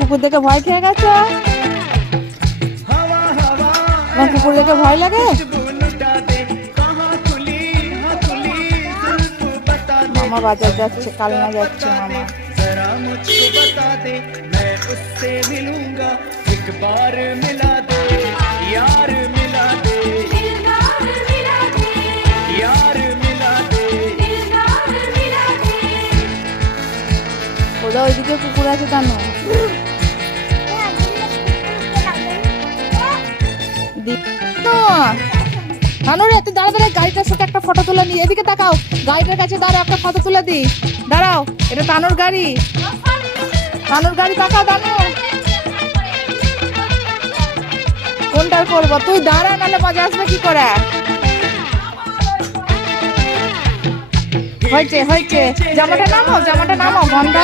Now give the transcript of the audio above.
কুকুর দেখে ভয় খেয়ে গেছে? তোমার কুকুর দেখে ভয় লাগে? মামা বাজার যাচ্ছে, কালনা যাচ্ছে মামা। ওরা ওইদিকে কুকুর আছে কেন? নানুরে তুই দাঁড়া দাঁড়া, গাড়িটার সাথে একটা ফটো তুলে নি। এদিকে তাকাও, গাড়িটার কাছে দাঁড়াও, একটা ফটো তুলে দি। দাঁড়াও, এটা তানুর গাড়ি। তানুর গাড়ি, তাকাও তানু। কোনটার করবো? তুই দাঁড়া, নাহলে মজা আসবে কি করে। হয়েছে হয়েছে, জামাটা নামো, জামাটা নামো, গন্ধা।